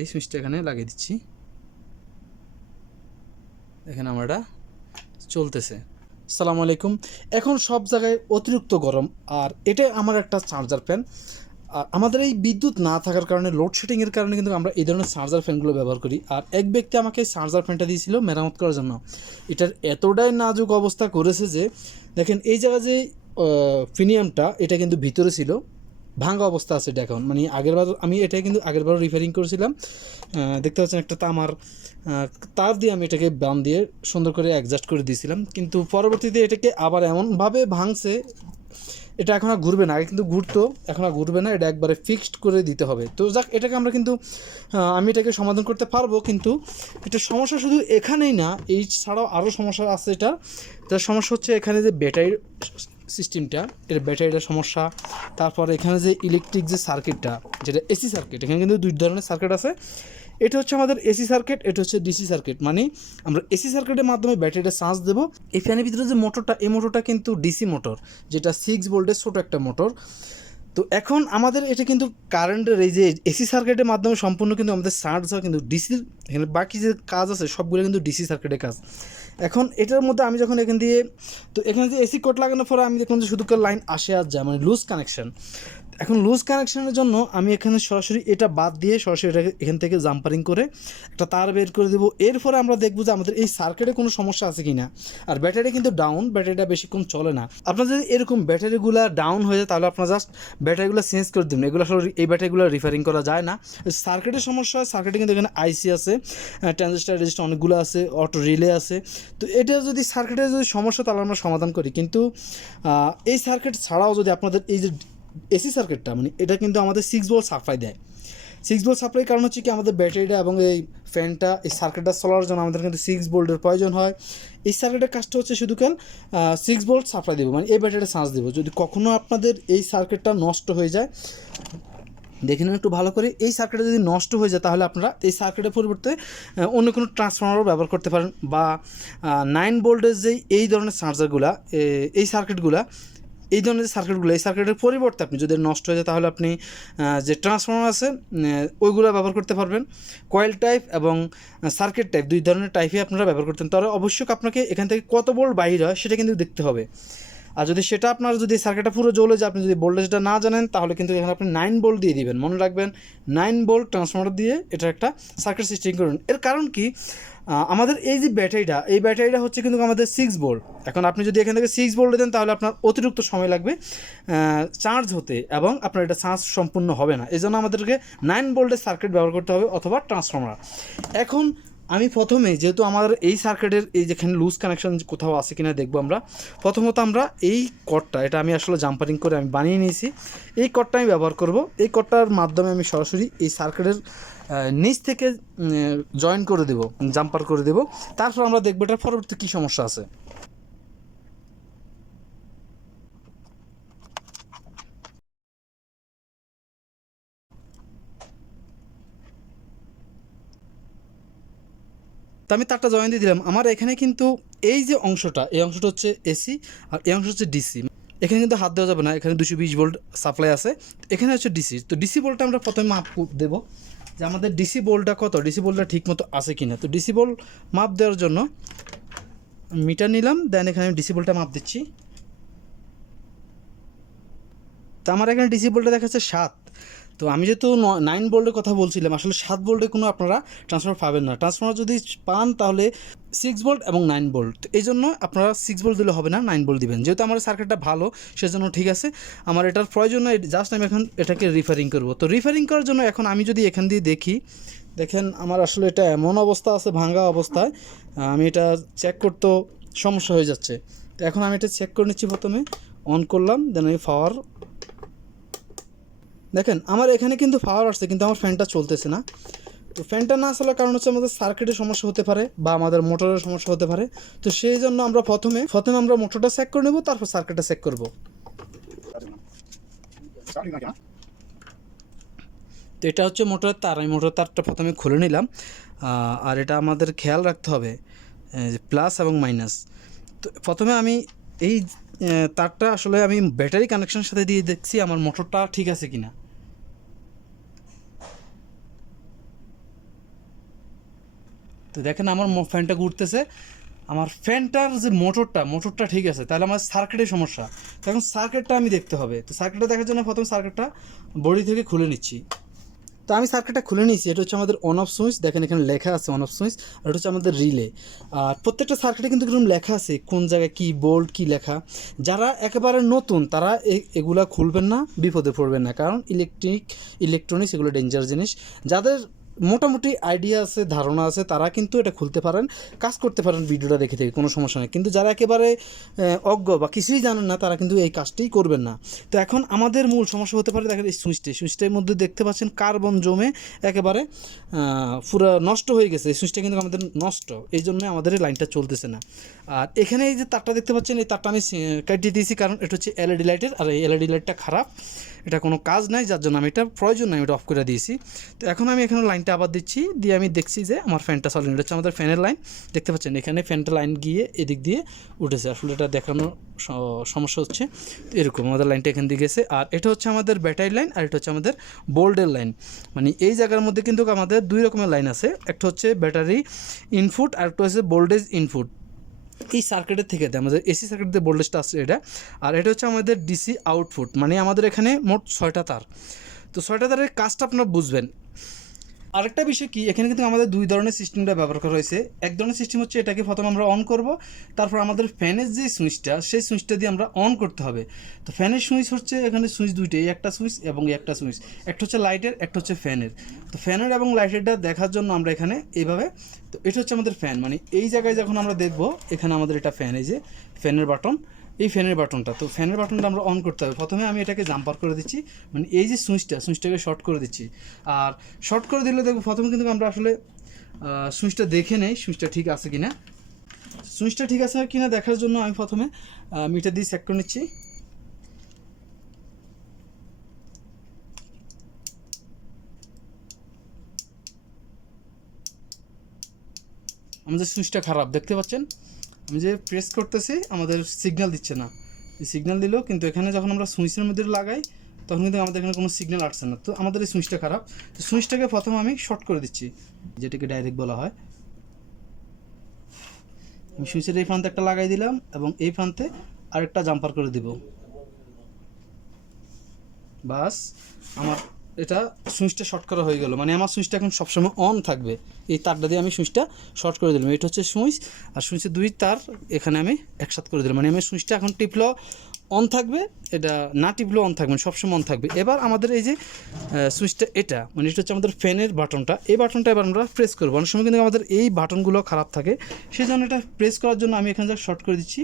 এই সুইচটা এখানে লাগিয়ে দিচ্ছি। দেখেন আমার এটা চলতেছে। আসসালামু আলাইকুম। এখন সব জায়গায় অতিরিক্ত গরম, আর এটা আমার একটা চার্জার ফ্যান। আর আমাদের এই বিদ্যুৎ না থাকার কারণে, লোডশেডিংয়ের কারণে কিন্তু আমরা এই ধরনের চার্জার ফ্যানগুলো ব্যবহার করি। আর এক ব্যক্তি আমাকে এই চার্জার ফ্যানটা দিয়েছিল মেরামত করার জন্য। এটার এতটাই নাজুক অবস্থা করেছে যে দেখেন এই জায়গায় যে ফিনিয়ামটা, এটা কিন্তু ভিতরে ছিল, ভাঙা অবস্থা আছে এটা এখন। মানে আগেরবার আমি এটা কিন্তু আগেরবার রিপেয়ারিং করেছিলাম। দেখতে পাচ্ছেন একটা তামার তার দিয়ে আমি এটাকে বাম দিয়ে সুন্দর করে অ্যাডজাস্ট করে দিয়েছিলাম, কিন্তু পরবর্তীতে এটাকে আবার এমনভাবে ভাঙছে, এটা এখন আর ঘুরবে না। আগে কিন্তু ঘুরতো, এখন আর ঘুরবে না। এটা একবারে ফিক্সড করে দিতে হবে। তো যাক, এটাকে আমরা কিন্তু আমি এটাকে সমাধান করতে পারবো, কিন্তু এটার সমস্যা শুধু এখানেই না, এই ছাড়াও আরও সমস্যা আছে। এটার সমস্যা হচ্ছে এখানে যে ব্যাটারি সিস্টেমটা, এর ব্যাটারিটার সমস্যা। তারপর এখানে যে ইলেকট্রিক যে সার্কিটটা, যেটা এসি সার্কিট, এখানে কিন্তু দুই ধরনের সার্কিট আছে। এটা হচ্ছে আমাদের এসি সার্কিট, এটা হচ্ছে ডিসি সার্কিট। মানে আমরা এসি সার্কিটের মাধ্যমে ব্যাটারিটা চার্জ দেবো। এই ফ্যানের ভিতরে যে মোটরটা, এই মোটরটা কিন্তু ডিসি মোটর, যেটা 6 ভোল্টের ছোটো একটা মোটর। তো এখন আমাদের এটা কিন্তু কারেন্টের এই যে এসি সার্কিটের মাধ্যমে সম্পূর্ণ কিন্তু আমাদের চার্জ হয়, কিন্তু ডিসির এখানে বাকি যে কাজ আছে সবগুলো কিন্তু ডিসি সার্কিটের কাজ। এখন এটার মধ্যে আমি যখন এখান দিয়ে, তো এখানে যে এসি কোড লাগানোর পরে আমি দেখলাম যে শুধু লাইন আসে আর যায়, মানে লুজ কানেকশন। এখন লুজ কানেকশনের জন্য আমি এখানে সরাসরি এটা বাদ দিয়ে সরাসরি এটাকে এখান থেকে জাম্পারিং করে একটা তার বের করে দেবো। এরপরে আমরা দেখবো যে আমাদের এই সার্কিটে কোনো সমস্যা আছে কি না। আর ব্যাটারি কিন্তু ডাউন, ব্যাটারিটা বেশিক্ষণ চলে না। আপনার যদি এরকম ব্যাটারিগুলো ডাউন হয়ে যায়, তাহলে আপনার জাস্ট ব্যাটারিগুলো চেঞ্জ করে দেবেন। এগুলো আসলে এই ব্যাটারিগুলো রিপেয়ারিং করা যায় না। সার্কিটের সমস্যা হয়, সার্কিটে কিন্তু এখানে আইসি আছে, ট্রানজিস্টার রেজিস্টার অনেকগুলো আছে, অটো রিলে আছে। তো এটা যদি সার্কিটের যদি সমস্যা, তাহলে আমরা সমাধান করি। কিন্তু এই সার্কিট ছাড়াও যদি আপনাদের এই যে এসি সার্কিটটা, মানে এটা কিন্তু আমাদের 6 ভোল্ট সাপ্লাই দেয়। 6 ভোল্ট সাপ্লাইয়ের কারণ হচ্ছে কি, আমাদের ব্যাটারিটা এবং এই ফ্যানটা, এই সার্কিটটা চলার জন্য আমাদের কিন্তু 6 ভোল্টের প্রয়োজন হয়। এই সার্কিটের কাজটা হচ্ছে শুধু 6 ভোল্ট সাপ্লাই দেবো, মানে এই ব্যাটারিটা চার্জ দেবো। যদি কখনও আপনাদের এই সার্কিটটা নষ্ট হয়ে যায়, দেখে নিন একটু ভালো করে, এই সার্কিটটা যদি নষ্ট হয়ে যায়, তাহলে আপনারা এই সার্কিটের পরিবর্তে অন্য কোনো ট্রান্সফর্মারও ব্যবহার করতে পারেন। বা 9 ভোল্টের যেই এই ধরনের চার্জারগুলা, এই সার্কিটগুলা, এই ধরনের সার্কিটগুলো, এই সার্কিটের পরিবর্তে আপনি যদি নষ্ট হয়ে যায়, তাহলে আপনি যে ট্রান্সফর্মার আছে ওইগুলো ব্যবহার করতে পারবেন। কয়েল টাইপ এবং সার্কিট টাইপ, দুই ধরনের টাইপে আপনারা ব্যবহার করতেন। তবে অবশ্যই আপনাকে এখান থেকে কত ভোল্ট বাইর হয় সেটা কিন্তু দেখতে হবে। আর যদি সেটা আপনার যদি সার্কিটটা পুরো জ্বলে যায়, আপনি যদি ভোল্টেজটা না জানেন, তাহলে কিন্তু এখানে আপনি 9 ভোল্ট দিয়ে দিবেন। মনে রাখবেন, 9 ভোল্ট ট্রান্সফর্মার দিয়ে এটা একটা সার্কিট সিস্টেম করুন। এর কারণ কি, আমাদের এই যে ব্যাটারিটা, এই ব্যাটারিটা হচ্ছে কিন্তু আমাদের 6 ভোল্ট। এখন আপনি যদি এখান থেকে 6 ভোল্ট দেন, তাহলে আপনার অতিরিক্ত সময় লাগবে চার্জ হতে, এবং আপনার এটা চার্জ সম্পূর্ণ হবে না। এই জন্য আমাদেরকে 9 ভোল্টের সার্কিট ব্যবহার করতে হবে, অথবা ট্রান্সফর্মার। এখন আমি প্রথমে, যেহেতু আমার এই সার্কিটের এই যেখানে লুজ কানেকশন কোথাও আছে কিনা দেখবো আমরা। প্রথমত আমরা এই কর্ডটা, এটা আমি আসলে জাম্পারিং করে আমি বানিয়ে নিয়েছি, এই কর্ডটা আমি ব্যবহার করব। এই কর্ডটার মাধ্যমে আমি সরাসরি এই সার্কিটের নিচ থেকে জয়েন করে দেব, জাম্পার করে দেব। তারপর আমরা দেখবো এটার পরবর্তী কী সমস্যা আছে। তো আমি তারটা জয়েন দিয়ে দিলাম। আমার এখানে কিন্তু এই যে অংশটা, এই অংশটা হচ্ছে এসি, আর এই অংশ হচ্ছে ডিসি। এখানে কিন্তু হাত দেওয়া যাবে না, এখানে 220 ভোল্ট সাপ্লাই আছে। এখানে হচ্ছে ডিসি। তো ডিসি ভোল্টটা আমরা প্রথমে মাপ দেবো যে আমাদের ডিসি ভোল্টটা কত, ডিসি ভোল্টটা ঠিক মতো আছে কি না। তো ডিসি ভোল্ট মাপ দেওয়ার জন্য মিটার নিলাম, দেন এখানে আমি ডিসি ভোল্টটা মাপ দিচ্ছি। তো আমার এখানে ডিসি ভোল্টে দেখাচ্ছে 7। তো আমি যেহেতু 9 ভোল্টের কথা বলছিলাম, আসলে 7 ভোল্টে কোনো আপনারা ট্রান্সফর্মার পাবেন না। ট্রান্সফর্মার যদি পান, তাহলে 6 ভোল্ট এবং 9 ভোল্ট। এই জন্য আপনারা 6 ভোল্ট দিলে হবে না, 9 ভোল্ট দিবেন। যেহেতু আমার সার্কিটটা ভালো, সেজন্য ঠিক আছে। আমার এটার প্রয়োজন নয়, জাস্ট আমি এখন এটাকে রিপেয়ারিং করব। তো রিপেয়ারিং করার জন্য এখন আমি যদি এখান দিয়ে দেখি, দেখেন আমার আসলে এটা এমন অবস্থা আছে, ভাঙা অবস্থায়। আমি এটা চেক করতেও সমস্যা হয়ে যাচ্ছে। তো এখন আমি এটা চেক করে নিচ্ছি। প্রথমে অন করলাম, দেন আমি পাওয়ার, দেখেন আমার এখানে কিন্তু পাওয়ার আসছে, কিন্তু আমার ফ্যানটা চলতেছে না। তো ফ্যানটা না চলার কারণ হচ্ছে আমাদের সার্কিটের সমস্যা হতে পারে, বা আমাদের মোটরের সমস্যা হতে পারে। তো সেই জন্য আমরা প্রথমে আমরা মোটরটা চেক করে নেব, তারপর সার্কিটটা চেক করব। তো এটা হচ্ছে মোটরের তার। আমি মোটরের তারটা প্রথমে খুলে নিলাম। আর এটা আমাদের খেয়াল রাখতে হবে যে প্লাস এবং মাইনাস। তো প্রথমে আমি এই তারটা আসলে আমি ব্যাটারি কানেকশনের সাথে দিয়ে দেখছি আমার মোটরটা ঠিক আছে কিনা। তো দেখেন আমার ফ্যানটা ঘুরতেছে, আমার ফ্যানটার যে মোটরটা ঠিক আছে, তাহলে আমার সার্কিটের সমস্যা। তো এখন সার্কিটটা আমি দেখতে হবে। তো সার্কিটটা দেখার জন্য প্রথমে সার্কিটটা বডি থেকে খুলে নিচ্ছি। তো আমি সার্কিটটা খুলে নিয়েছি। এটা হচ্ছে আমাদের অন অফ সুইচ, দেখেন এখানে লেখা আছে অন অফ সুইচ, আর এটা হচ্ছে আমাদের রিলে। আর প্রত্যেকটা সার্কিটে কিন্তু এরকম লেখা আছে কোন জায়গায় কী বোল্ট কী লেখা। যারা একেবারে নতুন তারা এগুলা খুলবেন না, বিপদে পড়বেন না, কারণ ইলেকট্রনিক্স এগুলো ডেঞ্জার জিনিস। যাদের মোটামুটি আইডিয়া আছে, ধারণা আছে, তারা কিন্তু এটা খুলতে পারেন, কাজ করতে পারেন ভিডিওটা দেখে থেকে, কোনো সমস্যা নেই। কিন্তু যারা একেবারে অজ্ঞ বা কিছুই জানেন না, তারা কিন্তু এই কাজটাই করবেন না। তো এখন আমাদের মূল সমস্যা হতে পারে, দেখেন এই সুইচটার মধ্যে দেখতে পাচ্ছেন কার্বন জমে একেবারে পুরো নষ্ট হয়ে গেছে। এই সুইচটা কিন্তু আমাদের নষ্ট, এই জন্য আমাদের এই লাইনটা চলতেছে না। আর এখানে এই যে তারটা দেখতে পাচ্ছেন, এই তারটা আমি কাটিয়ে দিয়েছি, কারণ এটা হচ্ছে এলইডি লাইটের, আর এই এলইডি লাইটটা খারাপ, এটা কোনো কাজ নাই, যার জন্য আমি এটা প্রয়োজন নাই, আমি এটা অফ করে দিয়েছি। তো এখন আমি এখানে লাইনটা আবার দিচ্ছি, দিয়ে আমি দেখছি যে আমার ফ্যানটা চলে। এটা হচ্ছে আমাদের ফ্যানের লাইন, দেখতে পাচ্ছেন এখানে ফ্যানটা লাইন গিয়ে এদিক দিয়ে উঠেছে। আসলে এটা দেখানোর সমস্যা হচ্ছে। তো এরকম আমাদের লাইনটা এখান দিয়ে গেছে। আর এটা হচ্ছে আমাদের ব্যাটারি লাইন, আর এটা হচ্ছে আমাদের বোল্ডের লাইন। মানে এই জায়গার মধ্যে কিন্তু আমাদের দুই রকমের লাইন আছে, একটা হচ্ছে ব্যাটারি ইনপুট, আর একটা হচ্ছে ভোল্টেজ ইনপুট। এই সার্কিটের থেকে আমাদের এসি সার্কিটের ভোল্টেজটা আসছে এটা, আর এটা হচ্ছে আমাদের ডিসি আউটপুট। মানে আমাদের এখানে মোট 6টা তার। তো 6টা তারের কাজটা আপনারা বুঝবেন। আরেকটা বিষয় কি, এখানে কিন্তু আমাদের দুই ধরনের সিস্টেমটা ব্যবহার করা হয়েছে। এক ধরনের সিস্টেম হচ্ছে এটাকে প্রথমে আমরা অন করব, তারপর আমাদের ফ্যানের যে সুইচটা, সেই সুইচটা দিয়ে আমরা অন করতে হবে। তো ফ্যানের সুইচ হচ্ছে এখানে সুইচ দুইটাই, একটা সুইচ এবং একটা সুইচ, একটা হচ্ছে লাইটের, একটা হচ্ছে ফ্যানের। তো ফ্যানের এবং লাইটেরটা দেখার জন্য আমরা এখানে এইভাবে, তো এটা হচ্ছে আমাদের ফ্যান, মানে এই জায়গায় যখন আমরা দেখব এখানে আমাদের এটা ফ্যান, এই যে ফ্যানের বাটন, এই ফ্যানের বাটনটা। তো ফ্যানের বাটনটা আমরা অন করতে হবে। প্রথমে আমি এটাকে জাম্পার করে দিচ্ছি, মানে এই যে সুইচটাকে শর্ট করে দিচ্ছি। আর শর্ট করে দিলে দেখবো প্রথমে কিন্তু আমরা আসলে সুইচটা দেখে নেই সুইচটা ঠিক আছে কিনা। সুইচটা ঠিক আছে কিনা দেখার জন্য আমি প্রথমে মিটার দিয়ে চেক করে নিচ্ছি। আমাদের সুইচটা খারাপ, দেখতে পাচ্ছেন আমি যে প্রেস করতেছি আমাদের সিগন্যাল দিচ্ছে না। এই সিগন্যাল দিলেও কিন্তু এখানে যখন আমরা সুইচের মধ্যে লাগাই তখন কিন্তু আমাদের এখানে কোনো সিগন্যাল আসছে না। তো আমাদের এই সুইচটা খারাপ। তো সুইচটাকে প্রথমে আমি শর্ট করে দিচ্ছি, যেটাকে ডাইরেক্ট বলা হয়। আমি সুইচের এই প্রান্তে একটা লাগাই দিলাম এবং এই প্রান্তে আরেকটা জাম্পার করে দিব। বাস আমার এটা সুইচটা শর্ট করা হয়ে গেল, মানে আমার সুইচটা এখন সবসময় অন থাকবে। এই তারটা দিয়ে আমি সুইচটা শর্ট করে দিলাম। এটা হচ্ছে সুইচ, আর সুইচের দুই তার এখানে আমি একসাথে করে দিলাম। মানে আমি সুইচটা এখন টিপলেও অন থাকবে, এটা না টিপলেও অন থাকবে, সবসময় অন থাকবে। এবার আমাদের এই যে সুইচটা, এটা মানে এটা হচ্ছে আমাদের ফ্যানের বাটনটা, এই বাটনটা এবার আমরা প্রেস করবো। অনেক সময় কিন্তু আমাদের এই বাটনগুলো খারাপ থাকে, সেই জন্য এটা প্রেস করার জন্য আমি এখানে শর্ট করে দিচ্ছি।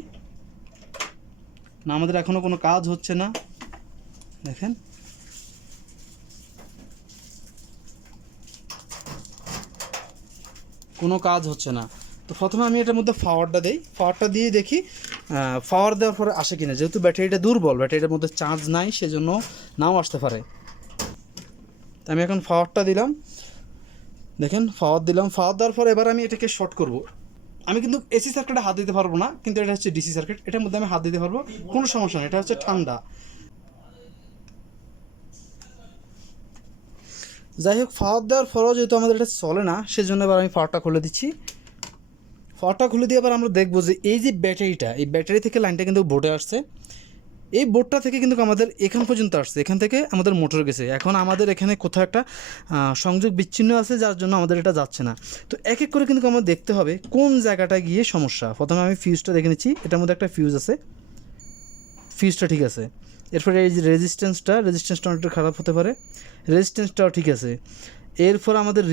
না, আমাদের এখনও কোনো কাজ হচ্ছে না, দেখেন কোনো কাজ হচ্ছে না। তো প্রথমে আমি এটার মধ্যে পাওয়ারটা দিই, পাওয়ারটা দিয়ে দেখি পাওয়ার দেওয়ার পরে আসে কিনা। যেহেতু ব্যাটারিটা দুর্বল, ব্যাটারিটার মধ্যে চার্জ নাই, সেজন্য নাও আসতে পারে। তো আমি এখন পাওয়ারটা দিলাম, দেখেন পাওয়ার দিলাম। পাওয়ার দেওয়ার পর এবার আমি এটাকে শর্ট করব। আমি কিন্তু এসি সার্কিটে হাত দিতে পারবো না, কিন্তু এটা হচ্ছে ডিসি সার্কিট, এটার মধ্যে আমি হাত দিতে পারবো, কোনো সমস্যা নেই। এটা হচ্ছে ঠান্ডা। যাই হোক, পাওয়ার দেওয়ার পরও যেহেতু আমাদের এটা চলে না, সেজন্য এবার আমি পাওয়ারটা খুলে দিচ্ছি। পাওয়ারটা খুলে দিয়ে এবার আমরা দেখবো যে এই যে ব্যাটারিটা, এই ব্যাটারি থেকে লাইনটা কিন্তু বোর্ডে আসছে। এই বোর্ডটা থেকে কিন্তু আমাদের এখান পর্যন্ত আসছে, এখান থেকে আমাদের মোটর গেছে। এখন আমাদের এখানে কোথাও একটা সংযোগ বিচ্ছিন্ন আছে, যার জন্য আমাদের এটা যাচ্ছে না। তো এক এক করে কিন্তু আমাদের দেখতে হবে কোন জায়গাটা গিয়ে সমস্যা। প্রথমে আমি ফিউজটা দেখে নিচ্ছি, এটার মধ্যে একটা ফিউজ আছে, ফিউজটা ঠিক আছে। এরপরে এই যে রেজিস্ট্যান্সটা অনেকটা খারাপ হতে পারে, রেজিস্ট্যান্সটাও ঠিক আছে। এরপর আমাদের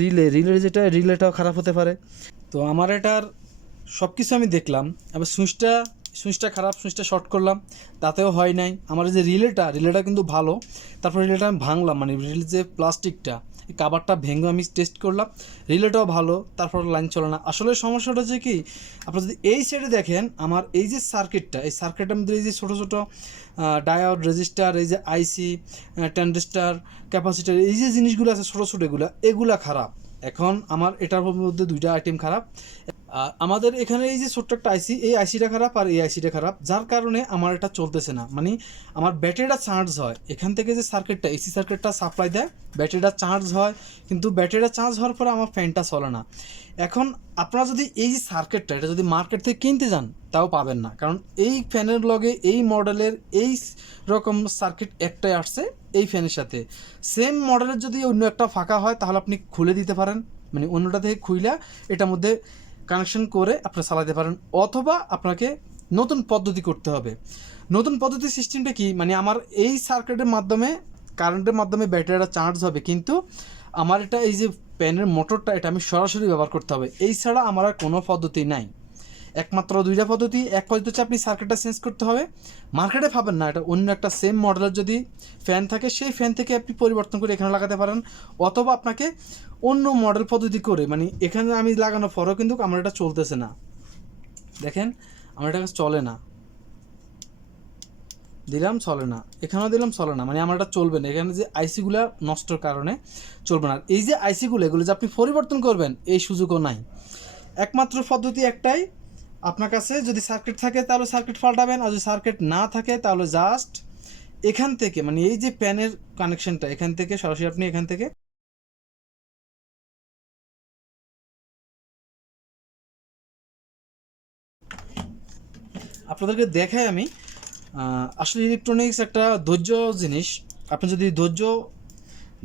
রিলেটাও খারাপ হতে পারে। তো আমার এটার সব কিছু আমি দেখলাম। এবার সুইচটা খারাপ, সুইচটা শর্ট করলাম, তাতেও হয় নাই। আমার যে রিলেটা কিন্তু ভালো। তারপর রিলেটা আমি ভাঙলাম, মানে রিলে যে প্লাস্টিকটা, এই কাভারটা ভেঙে আমি টেস্ট করলাম, রিলেটাও ভালো, তারপর লাইন চলে না। আসলে সমস্যাটা হচ্ছে কি, আপনারা যদি এই সাইডে দেখেন, আমার এই যে সার্কিটটা, এই সার্কিটের মধ্যে এই যে ছোটো ছোটো ডায়োড, রেজিস্টার, এই যে আইসি, ট্রানজিস্টার, ক্যাপাসিটার, এই যে জিনিসগুলো আছে ছোটো ছোটো, এগুলা খারাপ। এখন আমার এটার মধ্যে দুইটা আইটেম খারাপ। আমাদের এখানে এই যে ছোট্ট একটা আইসি, এই আইসিটা খারাপ আর এই আইসিটা খারাপ, যার কারণে আমার এটা চলতেছে না। মানে আমার ব্যাটারিটা চার্জ হয়, এখান থেকে যে সার্কিটটা এসি সার্কিটটা সাপ্লাই দেয়, ব্যাটারিটা চার্জ হয়, কিন্তু ব্যাটারিটা চার্জ হওয়ার পরে আমার ফ্যানটা চলে না। এখন আপনারা যদি এই যে সার্কিটটা এটা যদি মার্কেট থেকে কিনতে যান তাও পাবেন না, কারণ এই ফ্যানের লগে এই মডেলের এই রকম সার্কিট একটাই আসছে এই ফ্যানের সাথে। সেম মডেলের যদি অন্য একটা ফাঁকা হয় তাহলে আপনি খুলে দিতে পারেন, মানে অন্যটা থেকে খুইলা এটার মধ্যে কানেকশন করে আপনি চালাতে পারেন, অথবা আপনাকে নতুন পদ্ধতি করতে হবে। নতুন পদ্ধতি সিস্টেমটা কি, মানে আমার এই সার্কিটের মাধ্যমে কারেন্টের মাধ্যমে ব্যাটারিটা চার্জ হবে, কিন্তু আমার এটা এই যে প্যানের মোটরটা এটা আমি সরাসরি ব্যবহার করতে হবে। এই ছাড়া আমার আর কোনো পদ্ধতি নাই, একমাত্র দুইটা পদ্ধতি। এক পদ্ধতি হচ্ছে আপনি সার্কিটটা চেঞ্জ করতে হবে, মার্কেটে পাবেন না এটা, অন্য একটা সেম মডেলের যদি ফ্যান থাকে সেই ফ্যান থেকে আপনি পরিবর্তন করে এখানে লাগাতে পারেন, অথবা আপনাকে অন্য মডেল পদ্ধতি করে, মানে এখানে আমি লাগানোর পরেও কিন্তু আমার এটা চলতেছে না, দেখেন আমার এটা চলে না, দিলাম চলে না, এখানেও দিলাম চলে না, মানে আমার এটা চলবে না, এখানে যে আইসিগুলো নষ্টর কারণে চলবে না। এই যে আইসিগুলো এগুলো যে আপনি পরিবর্তন করবেন এই সুযোগও নাই, একমাত্র পদ্ধতি একটাই, আপনার কাছে যদি সার্কিট থাকে তাহলে সার্কিট পাল্টাবেন, আর যদি সার্কিট না থাকে তাহলে জাস্ট এখান থেকে, মানে এই যে প্যানের কানেকশনটা এখান থেকে সরাসরি আপনি এখান থেকে আপনাদেরকে দেখাই আমি। আসলে ইলেকট্রনিক্স একটা ধৈর্য জিনিস, আপনি যদি ধৈর্য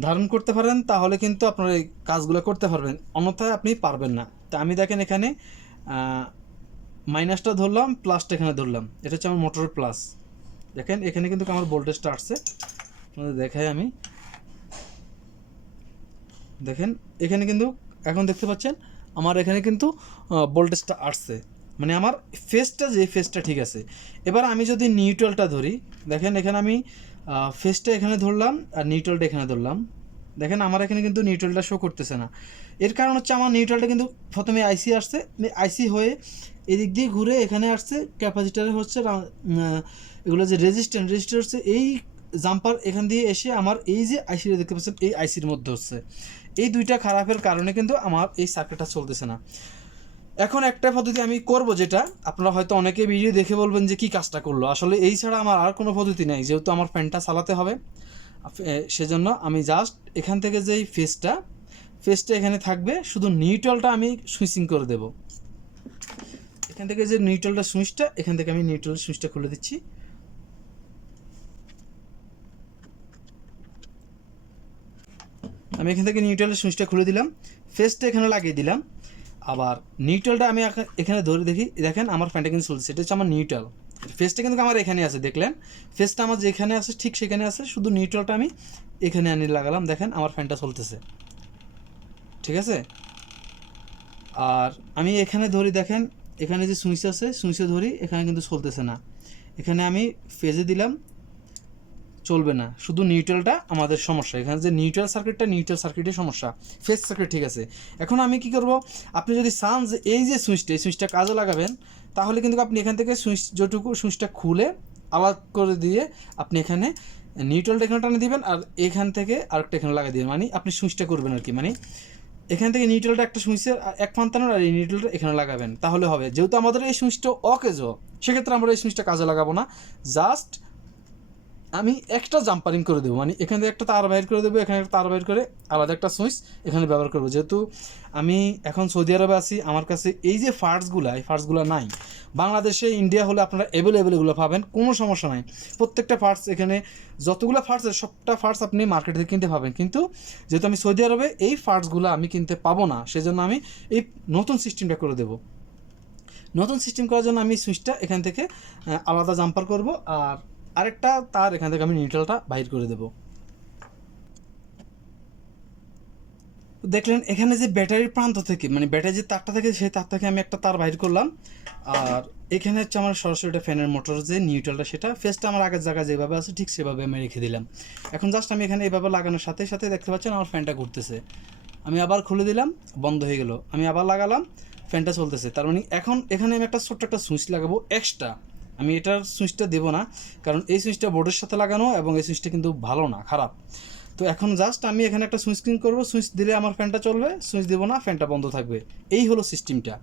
ধারণ করতে পারেন তাহলে কিন্তু আপনার এই কাজগুলো করতে পারবেন, অন্যথায় আপনি পারবেন না। তা আমি দেখেন এখানে মাইনাসটা ধরলাম, প্লাসটা এখানে ধরলাম, এটা হচ্ছে আমার মোটরের প্লাস, দেখেন এখানে কিন্তু আমার ভোল্টেজটা আসছে, আপনাদের দেখাই আমি, দেখেন এখানে কিন্তু এখন দেখতে পাচ্ছেন আমার এখানে কিন্তু ভোল্টেজটা আসছে, মানে আমার ফেসটা যে ফেসটা ঠিক আছে। এবার আমি যদি নিউট্রালটা ধরি, দেখেন এখানে আমি ফেসটা এখানে ধরলাম আর নিউট্রালটা এখানে ধরলাম, দেখেন আমার এখানে কিন্তু নিউট্রালটা শো করতেছে না। এর কারণ হচ্ছে আমার নিউট্রালটা কিন্তু প্রথমে আইসি আসছে, আইসি হয়ে এদিক দিয়ে ঘুরে এখানে আসছে, ক্যাপাসিটারে হচ্ছে এগুলো যে রেজিস্টার হচ্ছে এই জাম্পার এখান দিয়ে এসে আমার এই যে আইসিটা দেখতে পাচ্ছেন এই আইসির মধ্যে হচ্ছে, এই দুইটা খারাপের কারণে কিন্তু আমার এই সার্কিটটা চলতেছে না। এখন একটা পদ্ধতি আমি করব, যেটা আপনারা হয়তো অনেকে ভিডিও দেখে বলবেন যে কি কাজটা করলো, আসলে এই ছাড়া আমার আর কোনো পদ্ধতি নেই, যেহেতু আমার ফ্যানটা চালাতে হবে, সেজন্য আমি জাস্ট এখান থেকে যেই ফেসটা এখানে থাকবে, শুধু নিউট্রালটা আমি সুইচিং করে দেব, এখান থেকে যে নিউট্রালটা সুইচটা এখান থেকে আমি নিউট্রাল সুইচটা খুলে দিচ্ছি, আমি এখান থেকে নিউট্রালের সুইচটা খুলে দিলাম, ফেসটা এখানে লাগিয়ে দিলাম, আবার নিউট্রালটা আমি এখানে ধরে দেখি, দেখেন আমার ফ্যানটা কিন্তু চলছে, এটা হচ্ছে আমার নিউট্রাল, ফেসটা কিন্তু আমার এখানে আছে, দেখলেন ফেসটা আমার যেখানে আছে ঠিক সেখানে আছে, শুধু নিউট্রালটা আমি এখানে আনি লাগালাম, দেখেন আমার ফ্যানটা চলতেছে, ঠিক আছে। আর আমি এখানে ধরি, দেখেন এখানে যে সুইচ আছে সুইচে ধরি, এখানে কিন্তু চলতেছে না, এখানে আমি ফেজে দিলাম, চলবে না, শুধু নিউট্রালটা আমাদের সমস্যা, এখানে যে নিউট্রাল সার্কিটের সমস্যা, ফেস সার্কিট ঠিক আছে। এখন আমি কি করব, আপনি যদি চান যে এই যে সুইচটা কাজে লাগাবেন, তাহলে কিন্তু আপনি এখান থেকে যেটুকু সুইচটা খুলে আলাদা করে দিয়ে আপনি এখানে নিউট্রালটা এখানে টানে দিবেন, আর এখান থেকে আরেকটা এখানে লাগিয়ে দিবেন, মানে আপনি সুইচটা করবেন আর কি, মানে এখান থেকে নিউট্রালটা একটা সুইচের এক প্রান্তানোর আর এই নিউট্রালটা এখানে লাগাবেন, তাহলে হবে। যেহেতু আমাদের এই সুইচটা অকেজ, সেক্ষেত্রে আমরা এই সুইচটা কাজে লাগাবো না, জাস্ট আমি একটা জাম্পারিং করে দেবো, মানে এখান থেকে একটা তার বাইর করে দেবো, এখানে একটা তার বাইর করে আলাদা একটা সুইচ এখানে ব্যবহার করবো। যেহেতু আমি এখন সৌদি আরবে আছি, আমার কাছে এই যে এই পার্টসগুলো নাই, বাংলাদেশে ইন্ডিয়া হলে আপনারা এগুলো পাবেন, কোনো সমস্যা নাই, প্রত্যেকটা পার্টস এখানে যতগুলো পার্টস সবটা পার্টস আপনি মার্কেট থেকে কিনতে পাবেন, কিন্তু যেহেতু আমি সৌদি আরবে এই পার্টসগুলো আমি কিনতে পাবো না, সেজন্য আমি এই নতুন সিস্টেমটা করে দেবো। নতুন সিস্টেম করার জন্য আমি সুইচটা এখান থেকে আলাদা জাম্পার করব, আর আরেকটা তার এখান থেকে আমি নিউট্রালটা বাইর করে দেব। দেখলেন এখানে যে ব্যাটারির প্রান্ত থেকে, মানে ব্যাটারি যে তারটা থেকে সেই তার থেকে আমি একটা তার বাইর করলাম, আর এখানে হচ্ছে আমার সরাসরি একটা ফ্যানের মোটর যে নিউট্রালটা, সেটা ফেসটা আমার আগের জায়গায় যেভাবে আছে ঠিক সেভাবে আমি রেখে দিলাম। এখন জাস্ট আমি এখানে এভাবে লাগানোর সাথে সাথে দেখতে পাচ্ছেন আমার ফ্যানটা ঘুরতেছে, আমি আবার খুলে দিলাম, বন্ধ হয়ে গেল, আমি আবার লাগালাম, ফ্যানটা চলতেছে। তার মানে এখন এখানে আমি একটা ছোট্ট একটা সুইচ লাগাবো এক্সট্রা, আমি এটার সুইচটা দেবো না, কারণ এই সুইচটা বোর্ডের সাথে লাগানো এবং এই সুইচটা কিন্তু ভালো না, খারাপ। তো এখন জাস্ট আমি এখানে একটা সুইচ ক্লিক করবো, সুইচ দিলে আমার ফ্যানটা চলবে, সুইচ দেবো না ফ্যানটা বন্ধ থাকবে। এই হলো সিস্টেমটা।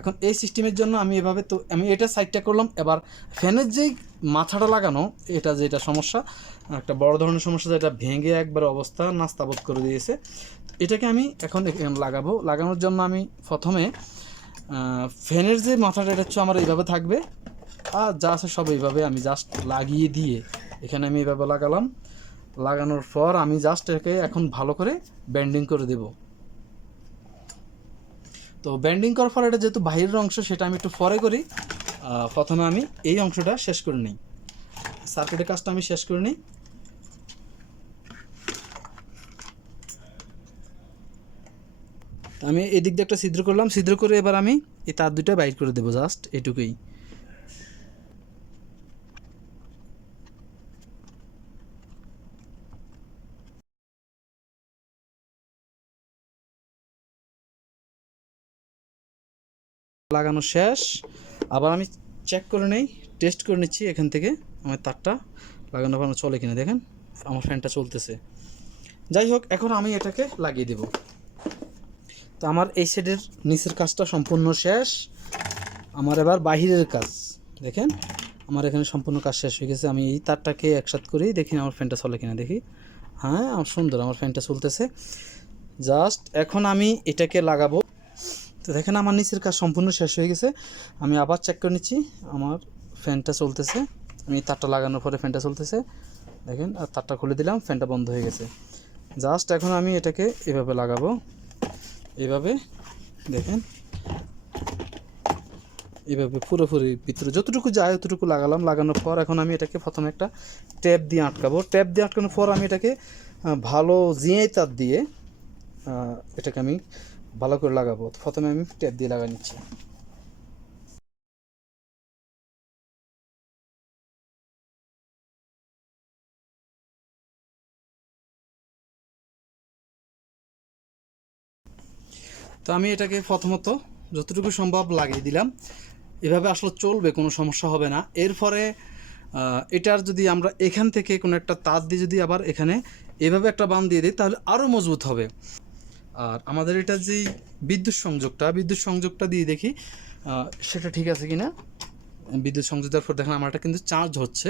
এখন এই সিস্টেমের জন্য আমি এভাবে, তো আমি এটা সাইডটা করলাম। এবার ফ্যানের যেই মাথাটা লাগানো, এটা যেটা সমস্যা, একটা বড় ধরনের সমস্যা, যেটা ভেঙে একবার অবস্থা নাস্তাবোধ করে দিয়েছে, এটাকে আমি এখন লাগাবো। লাগানোর জন্য আমি প্রথমে ফ্যানের যে মাথাটা, এটা হচ্ছে আমার এইভাবে থাকবে, আর যা আছে সব এইভাবে আমি জাস্ট লাগিয়ে দিয়ে এখানে আমি এইভাবে লাগালাম। লাগানোর পর আমি জাস্ট এটাকে এখন ভালো করে ব্যান্ডিং করে দেব। তো ব্যান্ডিং করার পর এটা যেহেতু বাইরের অংশ, সেটা আমি একটু পরে করি। প্রথমে আমি এই অংশটা শেষ করে নিই, সার্কিটের কাজটা আমি শেষ করে নিই। আমি এদিক দিয়ে একটা ছিদ্র করলাম, ছিদ্র করে এবার আমি এই তার দুইটা বাইর করে দেবো, জাস্ট এটুকুই। লাগানো শেষ। আবার আমি চেক করে নেই, টেস্ট করে নিচ্ছি এখান থেকে আমার তারটা লাগানোর পর চলে কিনা। দেখেন আমার ফ্যানটা চলতেছে। যাই হোক, এখন আমি এটাকে লাগিয়ে দেব। তো আমার এই সাইডের নিচের কাজটা সম্পূর্ণ শেষ। আমার এবার বাহিরের কাজ দেখেন, আমার এখানে সম্পূর্ণ কাজ শেষ হয়ে গেছে। আমি এই তারটাকে একসাথে করি, দেখি আমার ফ্যানটা চলে কিনা দেখি। হ্যাঁ, আমার সুন্দর, আমার ফ্যানটা চলতেছে। জাস্ট এখন আমি এটাকে লাগাবো। তো দেখেন আমার নিচের কাজ সম্পূর্ণ শেষ হয়ে গেছে। আমি আবার চেক করে নিচ্ছি, আমার ফ্যানটা চলতেছে। আমি তারটা লাগানোর পরে ফ্যানটা চলতেছে দেখেন, আর তারটা খুলে দিলাম, ফ্যানটা বন্ধ হয়ে গেছে। জাস্ট এখন আমি এটাকে এভাবে লাগাবো, এভাবে দেখেন, এভাবে পুরোপুরি ভিতরে যতটুকু যায় ততটুকু লাগালাম। লাগানোর পর এখন আমি এটাকে প্রথমে একটা ট্যাপ দিয়ে আটকাবো। ট্যাপ দিয়ে আটকানোর পর আমি এটাকে ভালো জিআই তার দিয়ে এটাকে আমি ভালো করে লাগাবো। প্রথমে আমি ট্যাপ দিয়ে লাগিয়ে নিচ্ছি। তো আমি এটাকে প্রথমত যতটুকু সম্ভব লাগিয়ে দিলাম। এভাবে আসলে চলবে, কোনো সমস্যা হবে না। এরপরে এটার যদি আমরা এখান থেকে কোনো একটা তার দিয়ে যদি আবার এখানে এভাবে একটা বান দিয়ে দিই, তাহলে আরও মজবুত হবে। আর আমাদের এটা যেই বিদ্যুৎ সংযোগটা দিয়ে দেখি সেটা ঠিক আছে কি না। বিদ্যুৎ সংযোগ দেওয়ার পর দেখেন আমার এটা কিন্তু চার্জ হচ্ছে।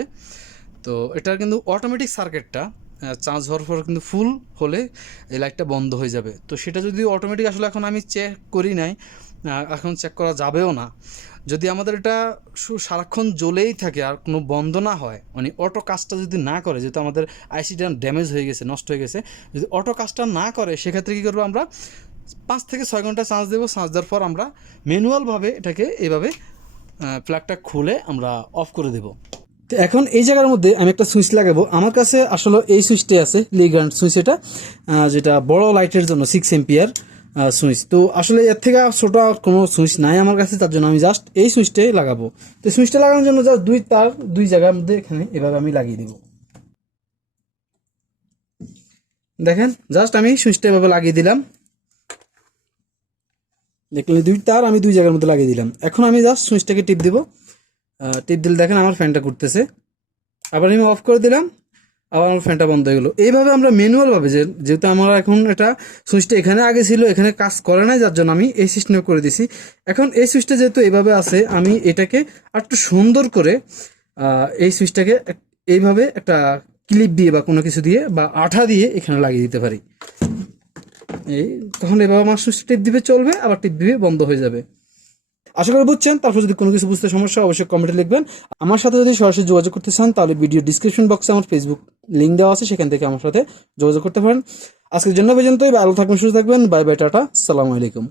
তো এটার কিন্তু অটোমেটিক সার্কিটটা চার্জ হওয়ার পর কিন্তু ফুল হলে এই লাইটটা বন্ধ হয়ে যাবে। তো সেটা যদি অটোমেটিক, আসলে এখন আমি চেক করি নাই, এখন চেক করা যাবেও না। যদি আমাদের এটা সারাক্ষণ জ্বলেই থাকে আর কোনো বন্ধ না হয়, মানে অটো কাজটা যদি না করে, যেহেতু আমাদের আইসিটা ড্যামেজ হয়ে গেছে, নষ্ট হয়ে গেছে, যদি অটো কাজটা না করে, সেক্ষেত্রে কী করবো, আমরা 5 থেকে 6 ঘন্টা চার্জ দেবো। চার্জ দেওয়ার পর আমরা ম্যানুয়ালভাবে এটাকে এভাবে প্লাগটা খুলে আমরা অফ করে দেবো। তো এখন এই জায়গার মধ্যে আমি একটা সুইচ লাগাবো। আমার কাছে আসলে এই সুইচটাই আছে, লিগ্রান্ড সুইচ, এটা যেটা বড় লাইটের জন্য 6 এম্পিয়ার সুইচ। তো আসলে এর থেকে ছোট কোনো সুইচ নাই আমার কাছে, তার জন্য আমি জাস্ট এই সুইচটাই লাগাবো। তো সুইচটা লাগানোর জন্য জাস্ট দুই জায়গার মধ্যে এখানে এভাবে আমি লাগিয়ে দেবো। দেখেন জাস্ট আমি সুইচটা এভাবে লাগিয়ে দিলাম। দেখলেন দুই তার আমি দুই জায়গার মধ্যে লাগিয়ে দিলাম। এখন আমি জাস্ট সুইচটাকে টিপ দেবো। টিপ দিলে দেখেন আমার ফ্যানটা ঘুরতেছে। আবার আমি অফ করে দিলাম, আবার আমার ফ্যানটা বন্ধ হয়ে গেলো। এইভাবে আমরা ম্যানুয়ালভাবে, যেহেতু আমার এখন এটা সুইচটা এখানে আগে ছিল, এখানে কাজ করে নাই, যার জন্য আমি এই সিস্টেমে করে দিছি। এখন এই সুইচটা যেহেতু এইভাবে আছে, আমি এটাকে একটু সুন্দর করে এই সুইচটাকে এইভাবে একটা ক্লিপ দিয়ে বা কোনো কিছু দিয়ে বা আঠা দিয়ে এখানে লাগিয়ে দিতে পারি। এই তখন এভাবে আমার সুইচ টিপ দিবে চলবে, আবার টিপ দিবে বন্ধ হয়ে যাবে। আশা করি বুঝছেন। তারপর যদি কোনো কিছু বুঝতে সমস্যা, অবশ্যই কমেন্টে লিখবেন। আমার সাথে যদি সরাসরি যোগাযোগ করতে চান, তাহলে ভিডিও ডিসক্রিপশন বক্সে আমার ফেসবুক লিঙ্ক দেওয়া আছে, সেখান থেকে আমার সাথে যোগাযোগ করতে পারেন। আজকের জন্য পর্যন্তই। ভালো থাকবেন, সুস্থ থাকবেন। বাই বাই, টাটা, আসসালামু আলাইকুম।